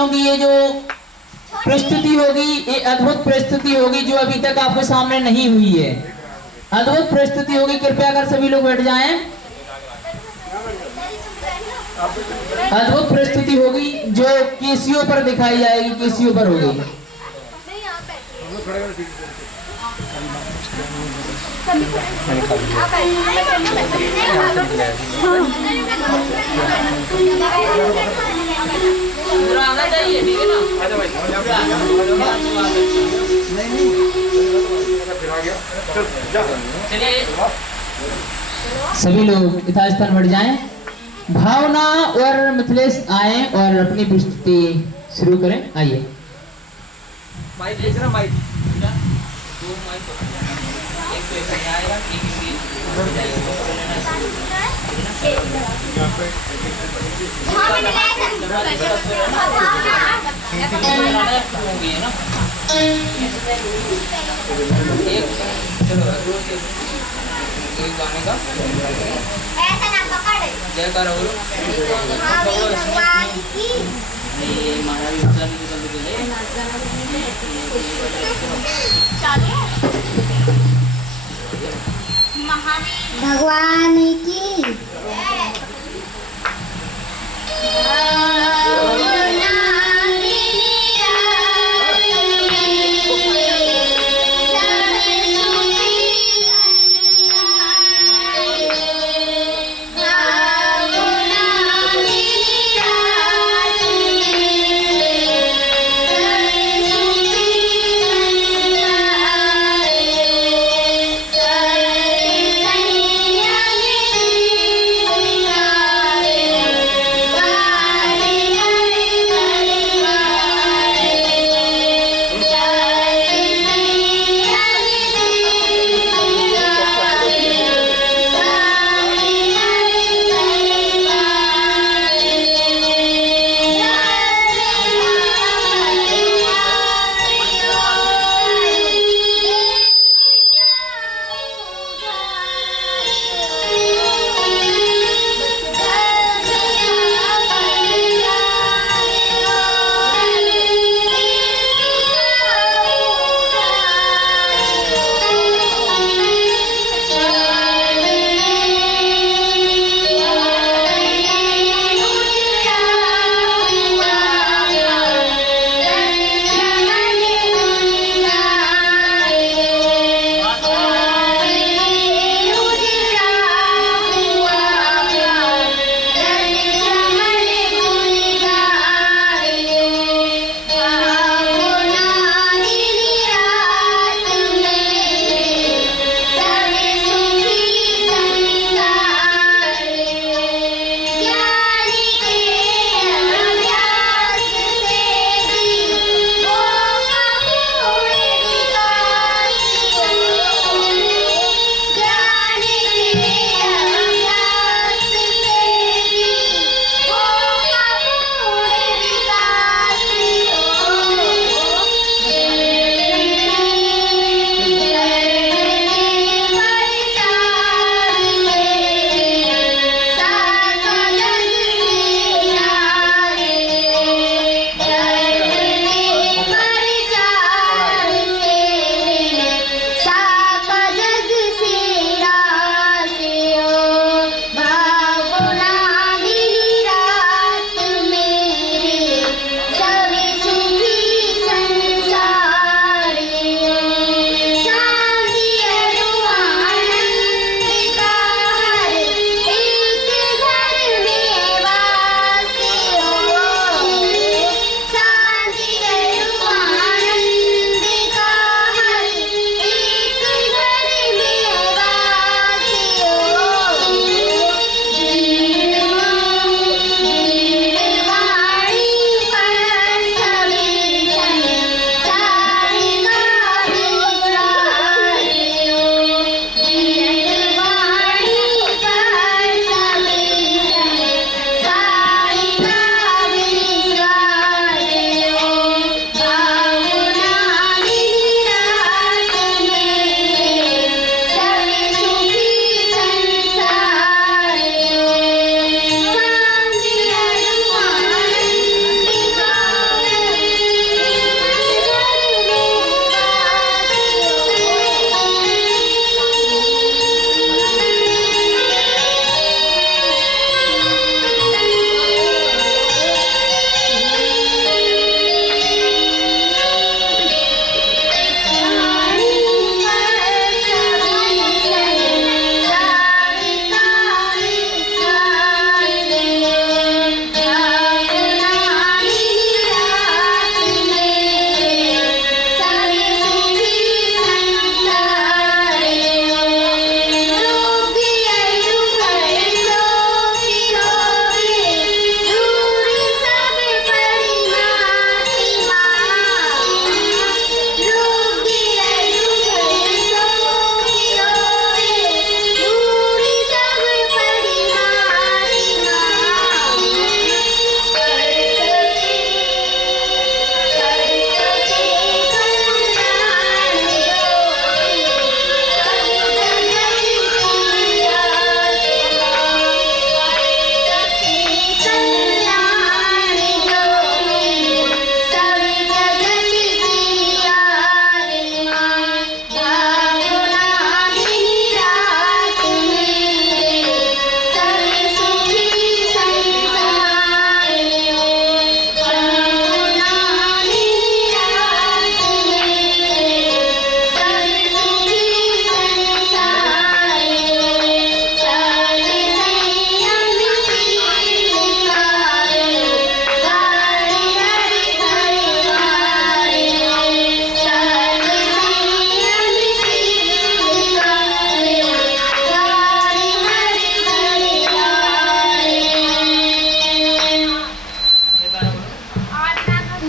क्योंकि ये जो प्रस्तुति होगी ये अद्भुत प्रस्तुति होगी जो अभी तक आपके सामने नहीं हुई है। अद्भुत प्रस्तुति होगी, कृपया कर सभी लोग बैठ जाएं। अद्भुत प्रस्तुति होगी जो केसियों पर दिखाई जाएगी, केसियों पर होगी। सभी लोग यथास्थान बैठ जाएं। भावना और मिथिलेश आए और अपनी प्रस्तुति शुरू करें। आइए। माइक लेकर माइक दो माइक एक तो ऐसा आएगा एक इसी एक गाने का ऐसा ना पकड़ जयकारा बोलो महाराज उद्यान की बंद के लिए भगवान की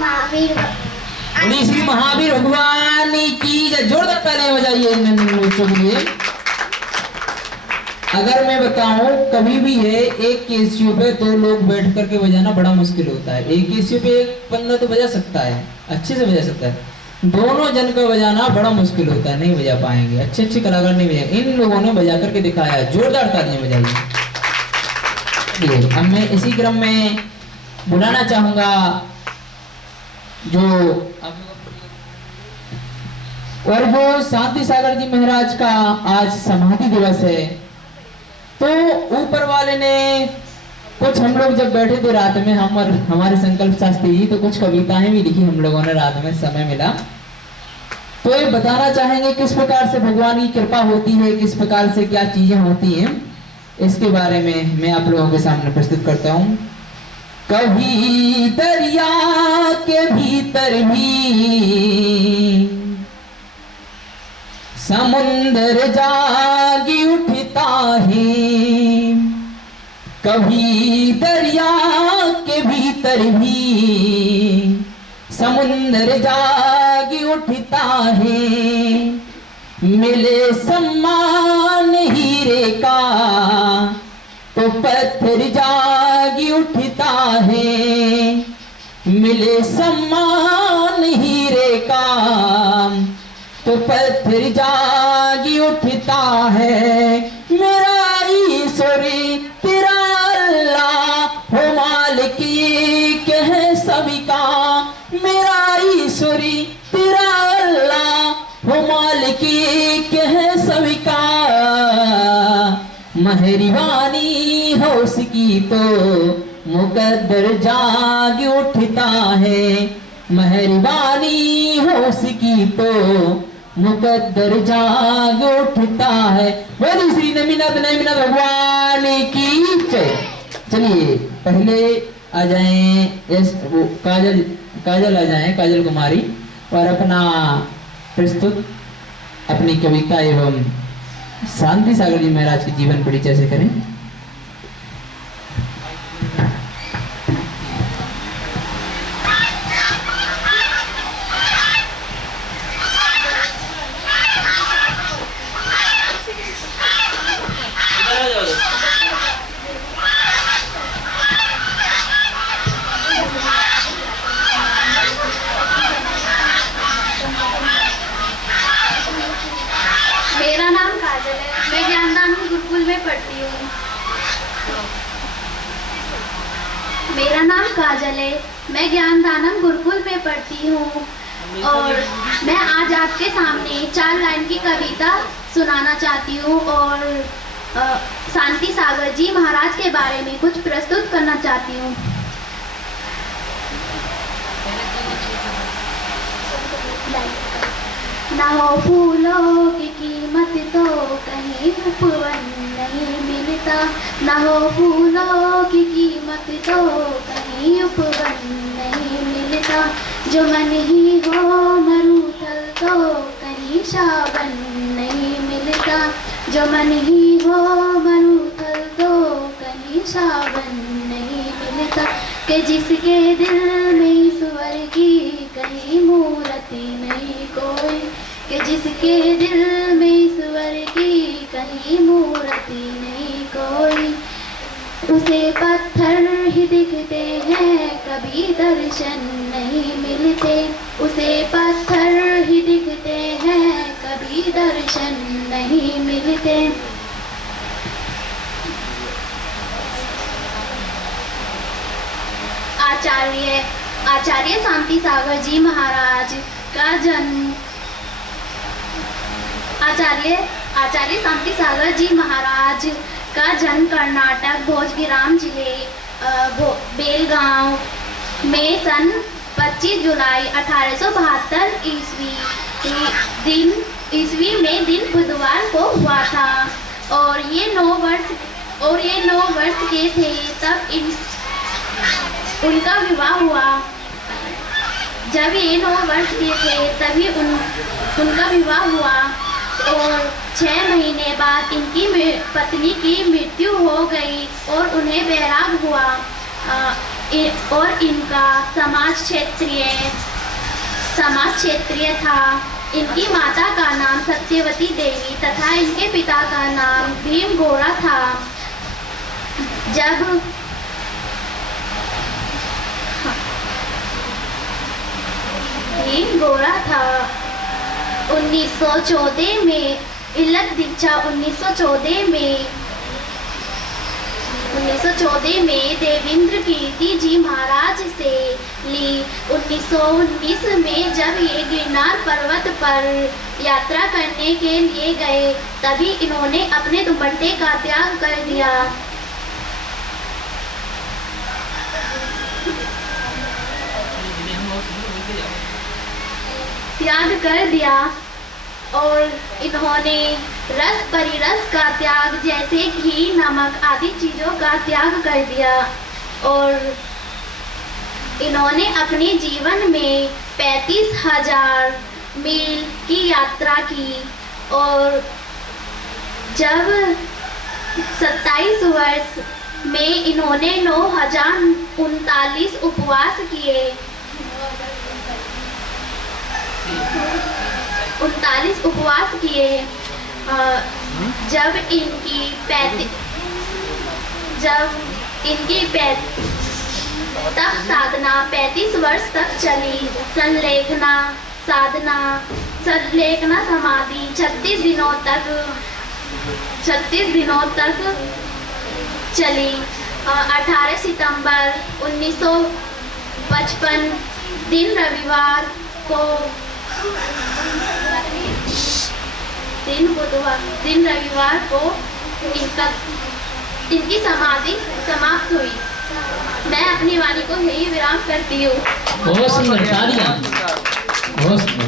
महावीर बोलिए श्री महावीर भगवान की जय। जोरदार तालियां बजाइए इन बच्चों के लिए। अगर मैं बताऊं कभी भी है एक कैसियो पे दो लोग बैठ करके बजाना बड़ा मुश्किल होता है। एक कैसियो पे एक बंदा तो बजा सकता है, अच्छे से बजा सकता है, दोनों जन का बजाना बड़ा मुश्किल होता है, नहीं बजा पाएंगे, अच्छे अच्छे कलाकार नहीं बजाएंगे। इन लोगों ने बजा करके दिखाया, जोरदार तालियां बजाइए। अब मैं इसी क्रम में बुलाना चाहूंगा जो और वो शांति सागर जी महाराज का आज समाधि दिवस है, तो ऊपर वाले ने कुछ, हम लोग जब बैठे थे रात में, हम और हमारे संकल्प शास्त्री जी, तो कुछ कविताएं भी लिखी हम लोगों ने, रात में समय मिला तो ये बताना चाहेंगे किस प्रकार से भगवान की कृपा होती है, किस प्रकार से क्या चीजें होती हैं, इसके बारे में मैं आप लोगों के सामने प्रस्तुत करता हूं। कभी दरिया के भीतर भी समुंदर जागी उठता है, कभी दरिया के भीतर भी समुंदर जागी उठता है, मिले सम्मान हीरे का तो पत्थर जागी उठता है, मिले सम्मान हीरे का तो पत्थर जागी उठता है। मेरा ईश्वरी तेरा अल्लाह हो मालिक ये कह सभी का, मेरा ईश्वरी तेरा अल्लाह हो मालिक ये कह सभी का, मेहरबानी हो उसकी तो मुकद्दर जाग उठता है, मेहरबानी हो उसकी तो मुकद्दर जाग उठता है। बोली श्री नमीनाथ नमीनाथ भगवान की जय। चलिए पहले आ जाएं वो काजल आ जाएं, काजल कुमारी, और अपना प्रस्तुत अपनी कविता एवं शांति सागर जी महाराज के जीवन परिचय से करें। मेरा नाम काजल है, मैं ज्ञानदान गुरुकुल में पढ़ती हूँ। मेरा नाम काजल है, मैं ज्ञानदानम गुरुकुल में पढ़ती हूँ और मैं आज आपके सामने 4 लाइन की कविता सुनाना चाहती हूँ और शांति सागर जी महाराज के बारे में कुछ प्रस्तुत करना चाहती हूँ। ना हो फूलों की कीमत तो कहीं उपवन नहीं मिलता, ना हो फूलों की कीमत तो कहीं उपवन नहीं मिलता, जो मन ही हो मरूथल तो कहीं शावन नहीं मिलता, जो मन ही हो मरूथल तो कहीं शावन नहीं मिलता, कि जिसके दिल में ईश्वर की कहीं मूर्ति नहीं कोई, कि जिसके दिल में ईश्वर की कहीं मूर्ति नहीं कोई, उसे पत्थर ही दिखते हैं कभी दर्शन नहीं मिलते, उसे पत्थर ही दिखते हैं कभी दर्शन नहीं मिलते। आचार्य शांति सागर जी महाराज का जन्म आचार्य शांति सागर जी महाराज का जन्म कर्नाटक भोजगिराम जिले बेलगांव में सन 25 जुलाई 1872 ईस्वी में दिन बुधवार को हुआ था और ये 9 वर्ष के थे तब उनका विवाह हुआ। जब ये 9 वर्ष के थे तभी उनका विवाह हुआ और 6 महीने बाद इनकी पत्नी की मृत्यु हो गई और उन्हें वैराग हुआ। और इनका समाज क्षेत्रीय था। इनकी माता का नाम सत्यवती देवी तथा इनके पिता का नाम भीम गौड़ा था। जब भीम गौड़ा था 1914 में इलक दीक्षा 1914 में देवेंद्र कीर्ति जी महाराज से ली। 1919 में जब ये गिरनार पर्वत पर यात्रा करने के लिए गए तभी इन्होंने अपने दुपट्टे का त्याग कर दिया। और इन्होंने रस परिरस का त्याग जैसे घी नमक आदि चीजों का त्याग कर दिया। और इन्होंने अपने जीवन में 35,000 मील की यात्रा की। और जब 27 वर्ष में इन्होंने 9,039 उपवास किए। 39 उपवास किए। जब इनकी तप साधना 35 वर्ष तक चली। संलेखना समाधि 36 दिनों तक चली। 18 सितंबर 1955 दिन रविवार को इनकी समाधि समाप्त हुई। मैं अपनी वाणी को यही विराम करती हूँ। बहुत सुंदर तालियां, बहुत सुंदर।